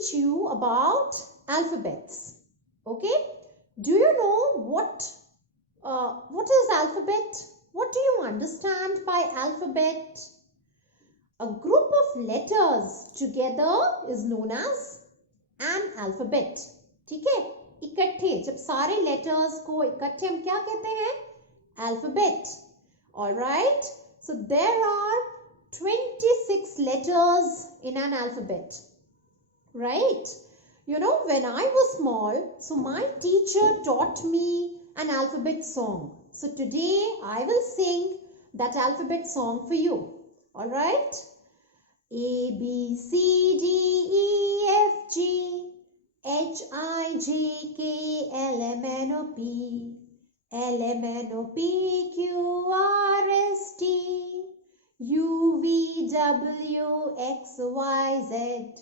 teach you about alphabets. Okay? Do you know what is alphabet? What do you understand by alphabet? A group of letters together is known as an alphabet. ठीक है? इकट्ठे, जब सारे letters को इकट्ठे हम क्या कहते हैं? Alphabet. Alright? So there are 26 letters in an alphabet. Right? You know, when I was small, so my teacher taught me an alphabet song. So today I will sing that alphabet song for you. Alright? A, B, C, D, E, F, G, H, I, J, K, L, M, N, O, P, L, M, N, O, P, Q, R, S, T, U, V, W, X, Y, Z.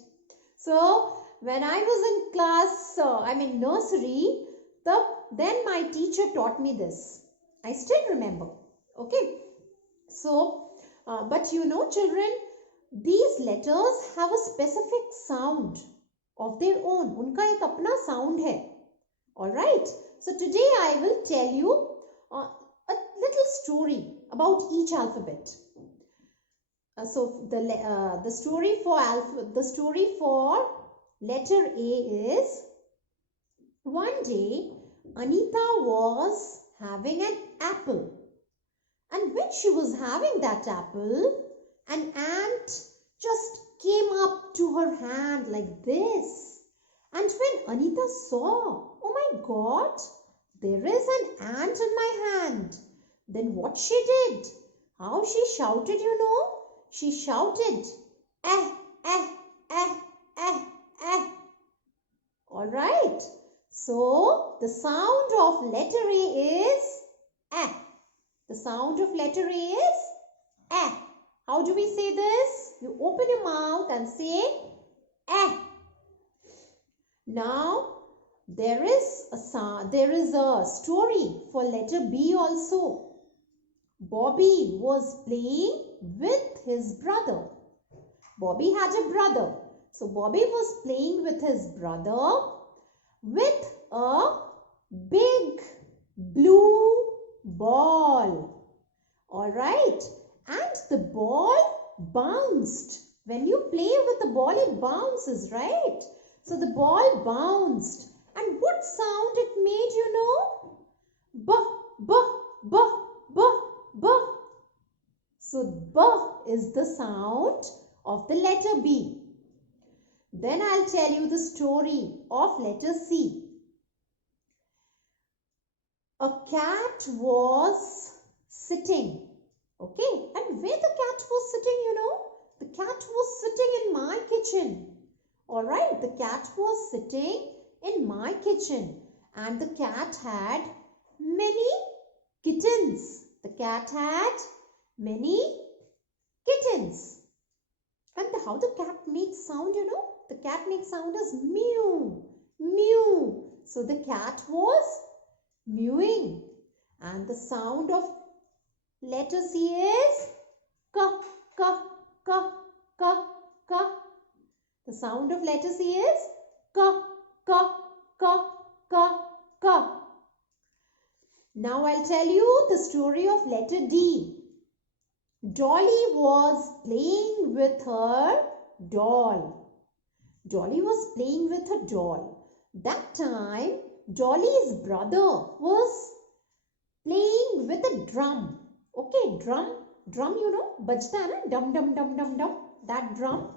So, when I was in class, nursery, then my teacher taught me this. I still remember. Okay. So, but you know children, these letters have a specific sound of their own. उनका एक अपना sound है. Alright. So, today I will tell you a little story about each alphabet. So the story for letter A is, one day Anita was having an apple, and when she was having that apple, an ant just came up to her hand like this. And when Anita saw, oh my God, there is an ant in my hand, then what she did? How she shouted, you know? She shouted, eh, eh, eh, eh, eh. Alright. So, the sound of letter A is eh. The sound of letter A is eh. How do we say this? You open your mouth and say eh. Now, there is a story for letter B also. Bobby was playing with his brother. Bobby had a brother. So Bobby was playing with his brother with a big blue ball. Alright. And the ball bounced. When you play with the ball, it bounces, right? So the ball bounced. And what sound it made, you know? B, b, b, b, b. So b is the sound of the letter B. Then I'll tell you the story of letter C. A cat was sitting. Okay, and where the cat was sitting, you know? The cat was sitting in my kitchen. Alright, the cat was sitting in my kitchen. And the cat had many kittens. The cat had many kittens. And how the cat makes sound, you know? The cat makes sound as mew, mew. So the cat was mewing. And the sound of letter C is ka, ka, ka, ka, ka. The sound of letter C is ka, ka, ka, ka, ka. Now I'll tell you the story of letter D. Dolly was playing with her doll. Dolly was playing with her doll. That time, Dolly's brother was playing with a drum. Okay, drum, you know, bajta hai na, dum, dum, dum, dum, dum, that drum.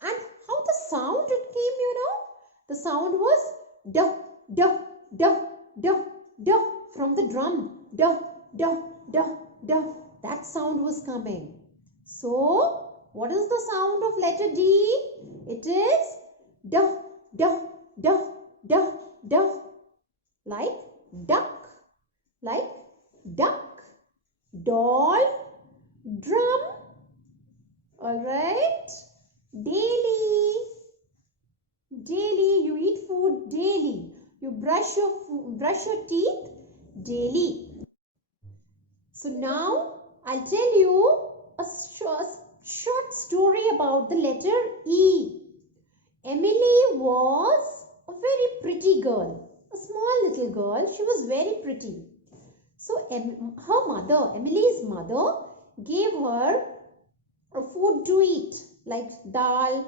And how the sound it came, you know, the sound was duh, duh, duh, duh, duh, from the drum, duh, duh, duh, duh, that sound was coming. So, what is the sound of letter D? It is duh, duh, duh, duh, duh, like duck, like duck, doll, drum. Alright, daily, daily, you eat food daily, you brush your teeth daily. So now I'll tell you a short story about the letter E. Emily was a very pretty girl, a small little girl. She was very pretty. So her mother, Emily's mother, gave her a food to eat like dal,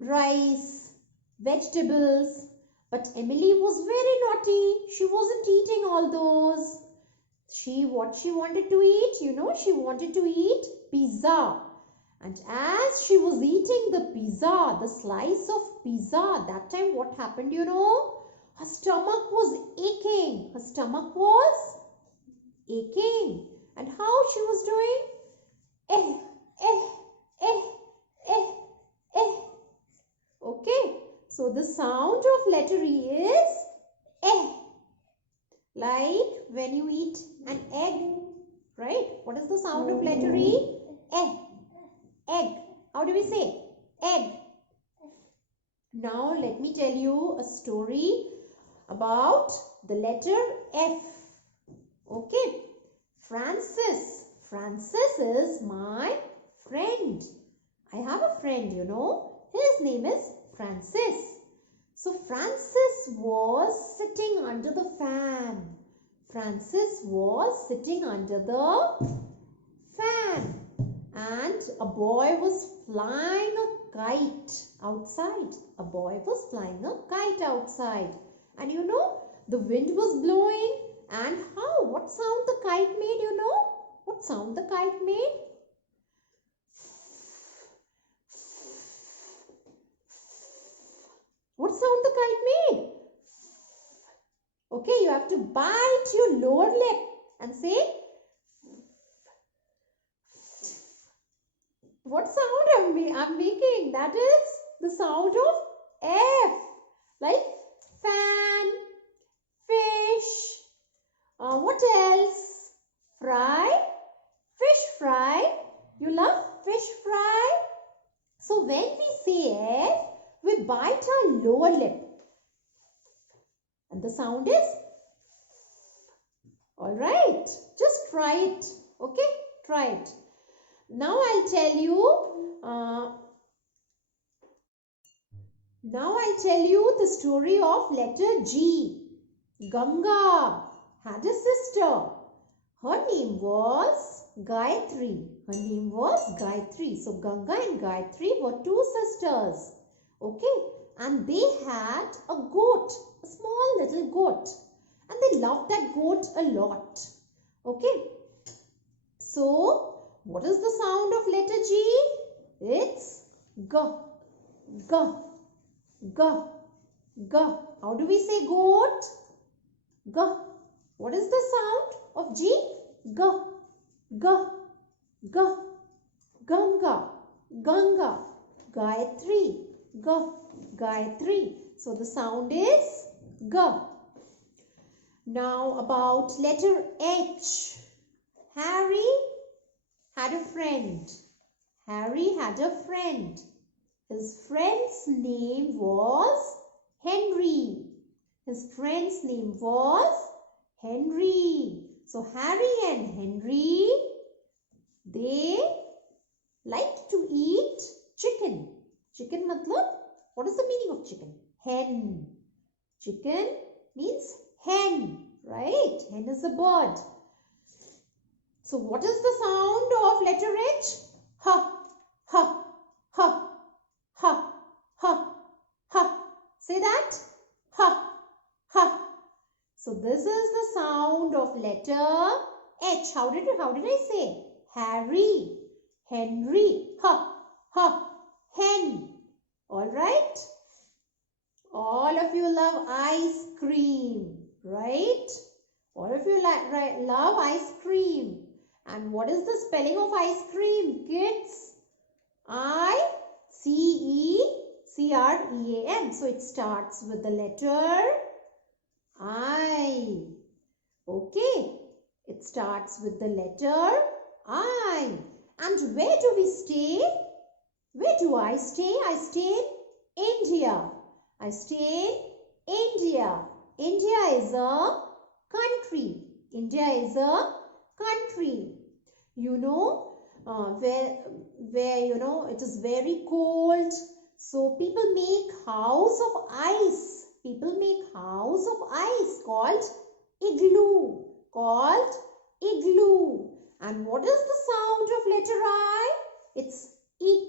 rice, vegetables. But Emily was very naughty. She wasn't eating all those. What she wanted to eat, she wanted to eat pizza. And as she was eating the pizza, the slice of pizza, that time what happened, her stomach was aching. Her stomach was aching. And how she was doing? Eh, eh, eh, eh, eh. Okay. So the sound of letter E is eh. Like when you eat an egg, right? What is the sound of letter E? Eh. Egg. How do we say? Egg. Now let me tell you a story about the letter F. Okay. Francis. Francis is my friend. I have a friend, His name is Francis. So Francis was sitting under the fan. Francis was sitting under the fan. And a boy was flying a kite outside. A boy was flying a kite outside. And the wind was blowing. And how? What sound the kite made, What sound the kite made? What sound the kite made? Okay, you have to bite your lower lip and say, what sound I'm making? That is the sound of F. Like fan, fish. What else? Fry, fish fry. You love fish fry? So when we say F, we bite our lower lip. And the sound is alright. Just try it. Okay? Try it. Now I'll tell you the story of letter G. Ganga had a sister. Her name was Gayatri. So Ganga and Gayatri were two sisters. Okay. And they had a goat, a small little goat. And they loved that goat a lot. Okay. So, what is the sound of letter G? It's G, G, G, G. How do we say goat? G. What is the sound of G? G, G, G. Ganga, Ganga, Gayatri, G, Gayatri. So the sound is G. Now about letter H. Harry had a friend. Harry had a friend. His friend's name was Henry. His friend's name was Henry. So Harry and Henry, they liked to eat chicken. Chicken matlab, what is the meaning of chicken? Hen. Chicken means hen, right? Hen is a bird. So what is the sound of letter H? Ha, ha, ha, ha, ha, ha. Say that. Ha, ha. So this is the sound of letter H. How did I say? Harry, Henry, ha, ha, hen. All right. All of you love ice cream, right? All of you love ice cream. And what is the spelling of ice cream, kids? I-C-E-C-R-E-A-M. So it starts with the letter I. Okay. It starts with the letter I. And where do we stay? Where do I stay? I stay in India. I stay in India. India is a country. India is a country. Where it is very cold. So people make house of ice. People make house of ice called igloo. Called igloo. And what is the sound of letter I? It's E,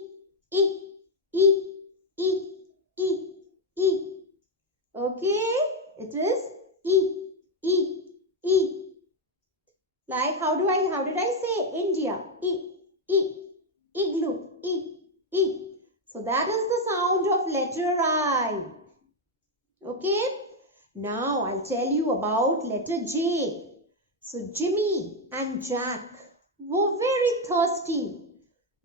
E, E, E, E, E. Okay? It is E, E, E. Like how did I say India? E, E, igloo, E, E. So that is the sound of letter I. Okay? Now I'll tell you about letter J. So Jimmy and Jack were very thirsty.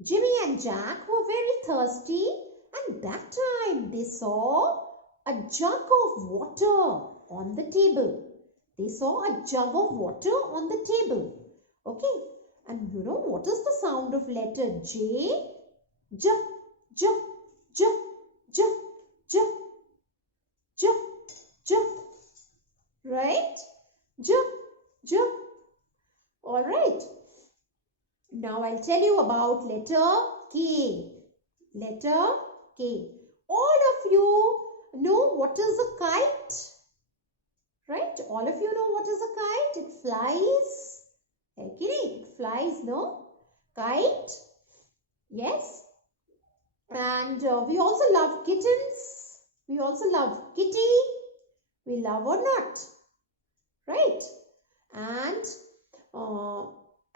Jimmy and Jack were very thirsty, and that time they saw a jug of water on the table. They saw a jug of water on the table. Okay, and you know what is the sound of letter J? J, J, J, J, J, J, J. Right? J, J. All right. Now I'll tell you about letter K. Letter K. All of you know what is a kite? Right? All of you know what is a kite? It flies. Okay, it flies, no? Kite. Yes. And we also love kittens. We also love kitty. We love or not. Right? And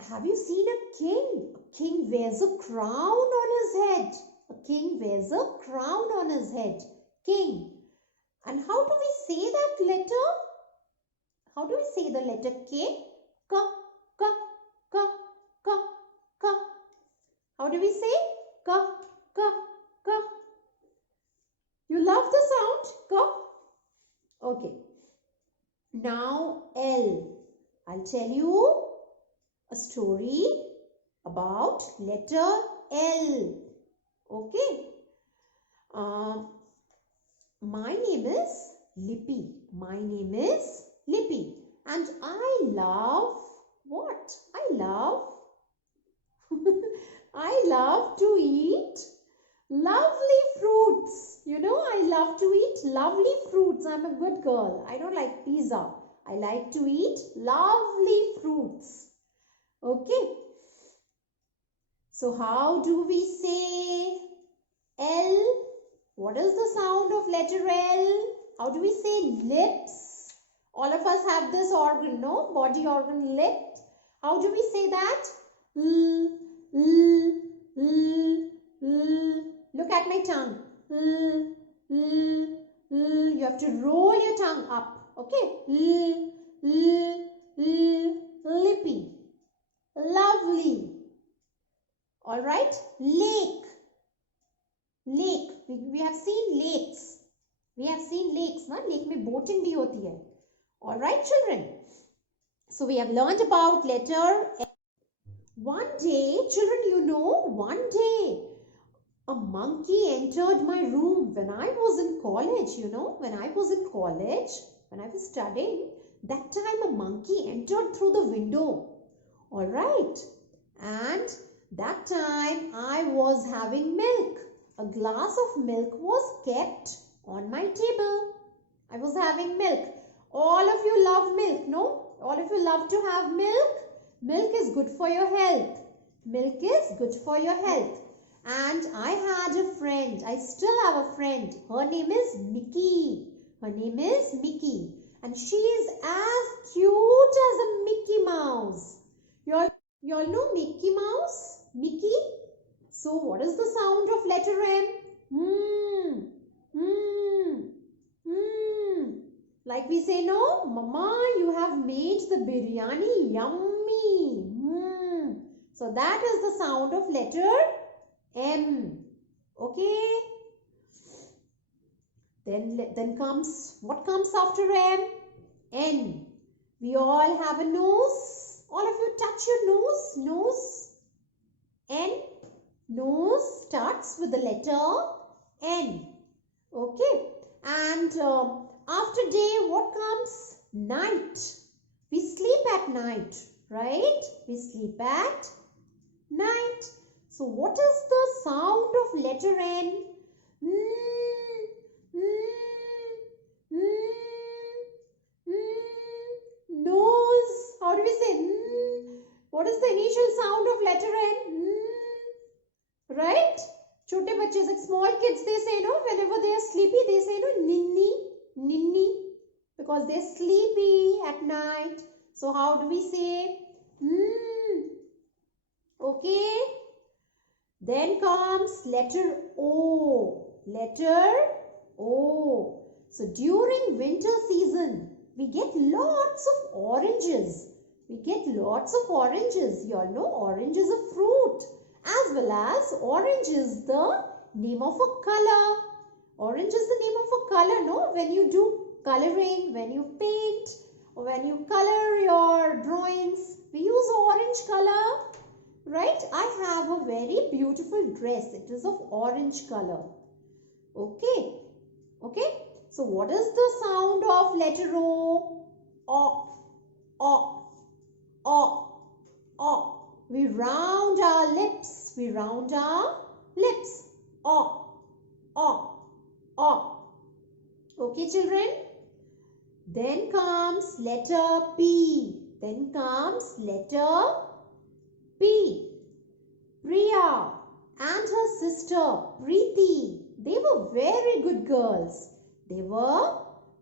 have you seen a king? A king wears a crown on his head. A king wears a crown on his head. King. And how do we say that letter? How do we say the letter K? K, K, K, K, K. How do we say? K, K, K. You love the sound? K? Okay. Now L. I'll tell you a story about letter L. Okay. My name is Lippy. My name is Lippy. And I love what? I love to eat lovely fruits. You know, I love to eat lovely fruits. I'm a good girl. I don't like pizza. I like to eat lovely fruits. Okay. So how do we say L? What is the sound of letter L? How do we say lips? All of us have this organ, no? Body organ, lip. How do we say that? L, L, L, L. Look at my tongue. L, L, L. You have to roll your tongue up. Okay? L, L, L. Lippy. Lovely. All right? Lake. Lake. We have seen lakes. We have seen lakes. Na? Lake में boating भी होती है. All right, children. So we have learned about letter L. One day, children, you know, one day a monkey entered my room when I was in college, you know, when I was in college, when I was studying, that time a monkey entered through the window. All right. And that time I was having milk. A glass of milk was kept on my table. I was having milk. All of you love milk, no? All of you love to have milk. Milk is good for your health. Milk is good for your health. And I had a friend. I still have a friend. Her name is Mickey. Her name is Mickey. And she is as cute as a Mickey Mouse. You all know Mickey Mouse? Mickey? So what is the sound of letter M? Hmm. Hmm. Hmm. Like we say, no, Mama, you have made the biryani yummy. Hmm. So that is the sound of letter M. Okay. Then comes, what comes after M? N. We all have a nose. All of you touch your nose. Nose. N. Nose starts with the letter N. Okay. And after day, what comes? Night. We sleep at night, right? We sleep at night. So what is the sound of letter N? Mm, mm, mm, nose. How do we say? What is the initial sound of letter N? Right? Chote bachche, like small kids, they say no. Whenever they are sleepy, they say no, ninni, ninni, because they're sleepy at night. So how do we say? Okay. Then comes letter O. Letter O. So during winter season, we get lots of oranges. We get lots of oranges. You all know orange is a fruit, as well as orange is the name of a color. Orange is the name of a color, no? When you do coloring, when you paint, or when you color your drawings, we use orange color. Right? I have a very beautiful dress. It is of orange color. Okay. Okay. So what is the sound of letter O? O. O. O. O. We round our lips. We round our lips. O. O. O. Okay, children. Then comes letter P. Then comes letter P. Priya and her sister Preeti, they were very good girls. They were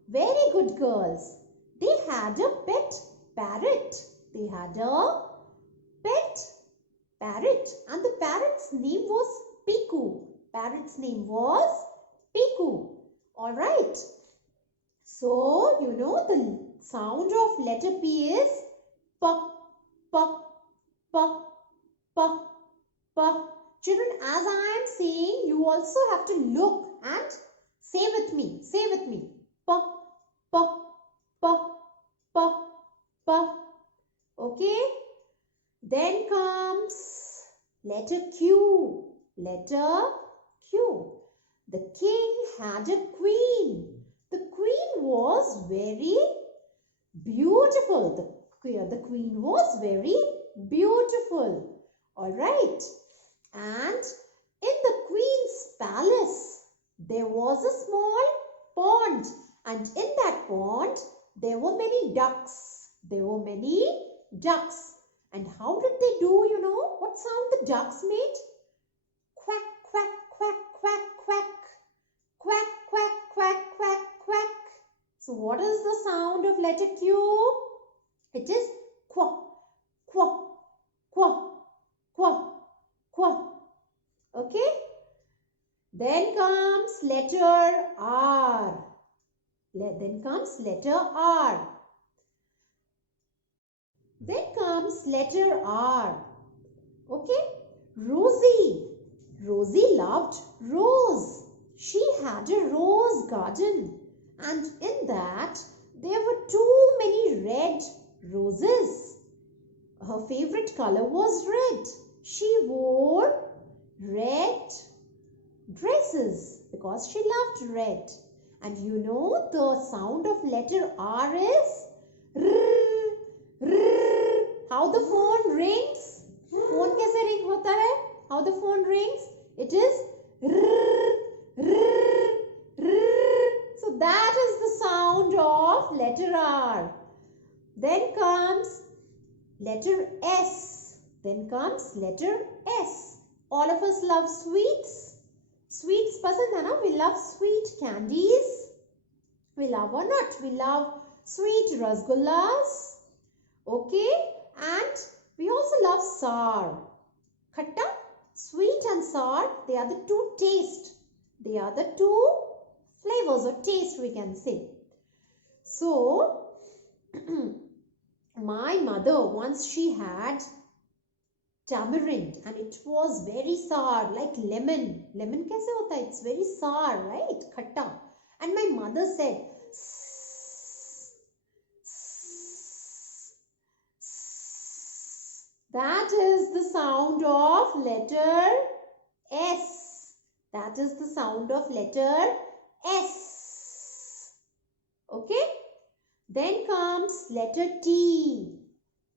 very good girls. They had a pet parrot. They had a pet parrot, and the parrot's name was Piku. Parrot's name was Piku. All right. So, you know the sound of letter P is P, P, P, P. Children, as I am saying, you also have to look and say with me. Say with me. Pa, pa, pa, pa, pa. Okay. Then comes letter Q. Letter Q. The king had a queen. The queen was very beautiful. The queen was very beautiful. All right. And in the queen's palace, there was a small pond. And in that pond, there were many ducks. There were many ducks. And how did they do, you know? What sound the ducks made? Quack, quack, quack, quack, quack. Quack, quack, quack, quack, quack. So what is the sound of letter Q? It is quack, quack, quack, quack, quack. Okay. Then comes letter R. Then comes letter R. Then comes letter R. Okay. Rosie. Rosie loved rose. She had a rose garden, and in that there were too many red roses. Her favorite color was red. She wore red dresses because she loved red. And you know the sound of letter R is rrr, rrr. How the phone rings? Phone kaise ring hota hai? How the phone rings? It is rrr, rrr, rrr. So that is the sound of letter R. Then comes letter S. Then comes letter S. All of us love sweets. Sweets pasand hai na? We love sweet candies. We love or not? We love sweet rasgullas. Okay. And we also love sour. Khatta, sweet and sour, they are the two taste. They are the two flavors or taste we can say. So, my mother, once she had tamarind and it was very sour like lemon. Lemon kaise hota hai? It's very sour, right? Khatta. And my mother said, that is the sound of letter S. That is the sound of letter S. Okay. Then comes letter T.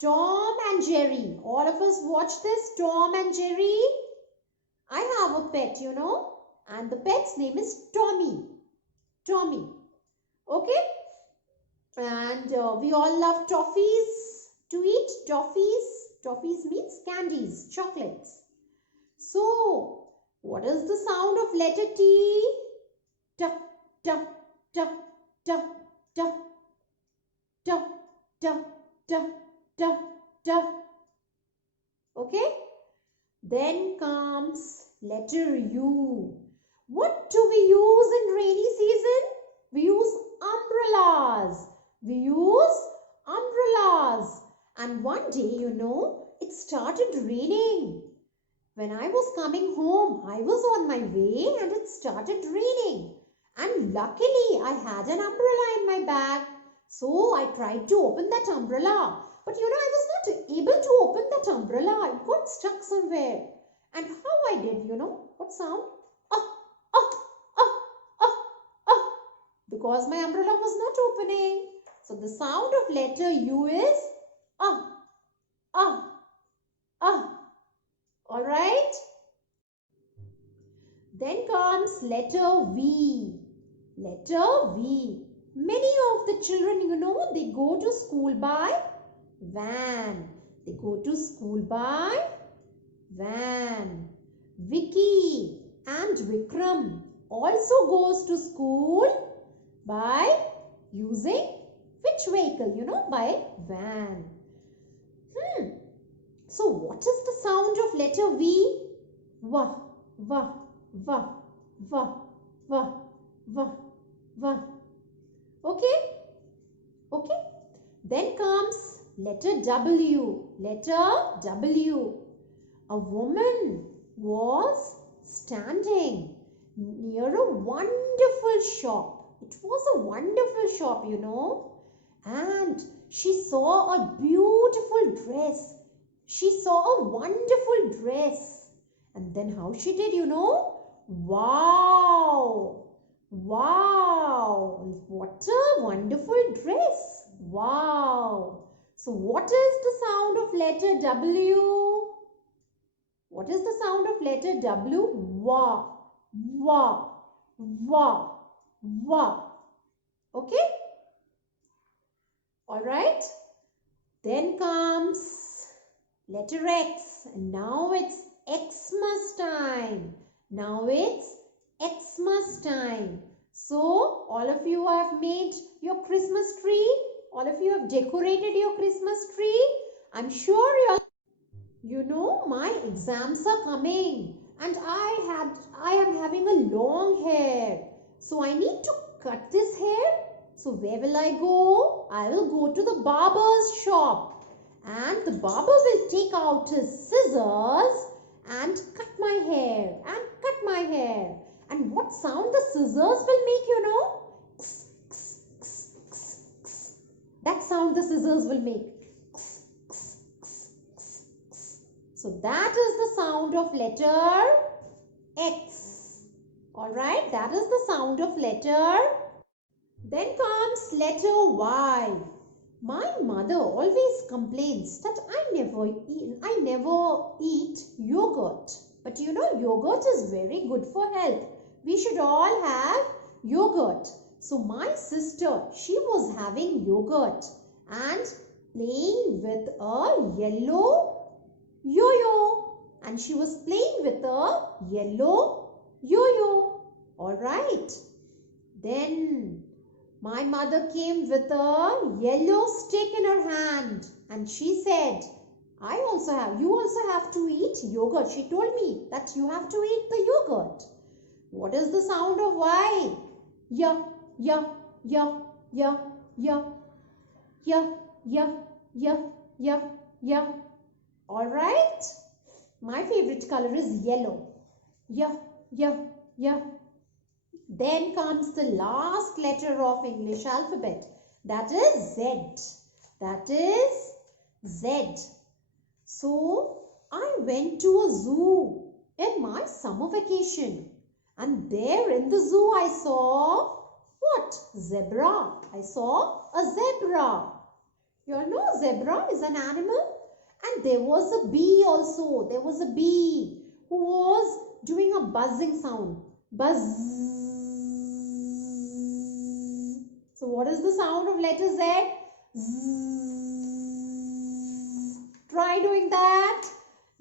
Tom and Jerry. All of us watch this, Tom and Jerry. I have a pet, you know. and the pet's name is Tommy. Tommy. Okay? And we all love toffees to eat. Toffees. Toffees means candies, chocolates. So, what is the sound of letter T? T, T, T, T, T, T, T, T, T, T. Okay? Then comes letter U. What do we use in rainy season? We use umbrellas. We use umbrellas. And one day, it started raining. When I was coming home, I was on my way and it started raining. And luckily, I had an umbrella in my bag. So I tried to open that umbrella. But I was not able to open that umbrella. It got stuck somewhere. And how I did, what sound? Ah, ah, ah, ah, ah. Because my umbrella was not opening. So the sound of letter U is ah, ah, ah. Alright? Then comes letter V. Letter V. Many of the children, they go to school by van. They go to school by van. Vicky and Vikram also goes to school by using which vehicle? By van. So what is the sound of letter V? Va, va, va, va, va, va, va. Okay? Okay? Then comes letter W. Letter W. A woman was standing near a wonderful shop. It was a wonderful shop, and she saw a beautiful dress. She saw a wonderful dress. And then how she did, Wow! Wow! What a wonderful dress! Wow! So what is the sound of letter W? What is the sound of letter W? Wah! Wah! Wah! Wah! Okay? Alright? Then comes letter X. And now it's Xmas time. Now it's Xmas time. So, all of you have made your Christmas tree. All of you have decorated your Christmas tree. I'm sure my exams are coming and I am having a long hair. So, I need to cut this hair. So, where will I go? I will go to the barber's shop. And the barber will take out his scissors and cut my hair and cut my hair. And what sound the scissors will make, Kss, kss, kss, kss, kss. That sound the scissors will make. Kss, kss, kss, kss, kss. So that is the sound of letter X. Alright, that is the sound of letter. Then comes letter Y. My mother always complains that I never eat yogurt. But yogurt is very good for health. We should all have yogurt. So my sister, she was having yogurt and playing with a yellow yo-yo. And she was playing with a yellow yo-yo. Alright. Then my mother came with a yellow stick in her hand and she said, you also have to eat yogurt. She told me that you have to eat the yogurt. What is the sound of Y? Ya, ya, ya, ya, ya, ya, ya, ya, ya, ya. Alright? My favorite color is yellow. Ya, ya, ya. Then comes the last letter of English alphabet. That is Z. That is Z. So, I went to a zoo in my summer vacation. And there in the zoo I saw what? Zebra. I saw a zebra. You all know zebra is an animal. And there was a bee also. There was a bee who was doing a buzzing sound. Buzz. So what is the sound of letter Z? Zzz. Try doing that.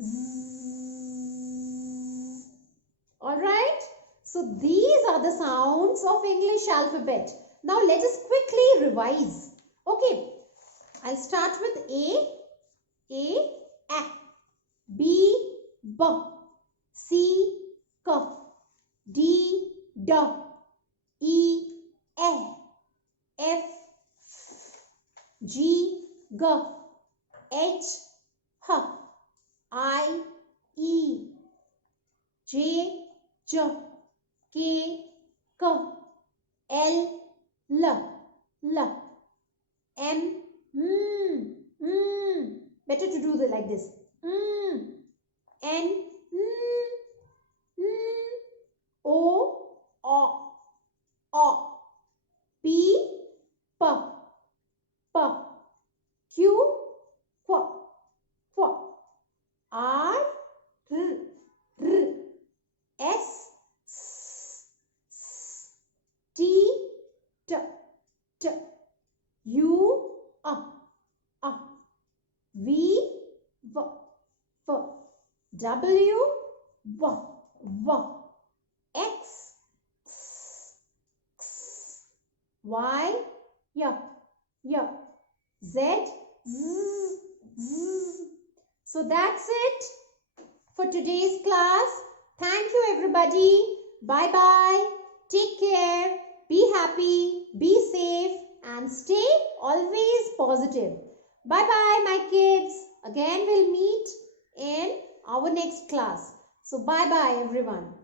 Zzz. All right. So these are the sounds of English alphabet. Now let us quickly revise. Okay. I'll start with A, B, B, C, K, D, D, E, F, G, G, H, H, I, E, J, J, K, K, L, L, M, Better to do it like this. N, O, P, P, P, Q, Q, Q, R, R, R, S, T, T, T, U, V, V, V, W, W, W, X, X, Y, Y, Y, Z, Z, Z. So that's it for today's class. Thank you everybody. Bye bye. Take care. Be happy. Be safe and stay always positive. Bye bye my kids. Again we'll meet in our next class. So bye bye everyone.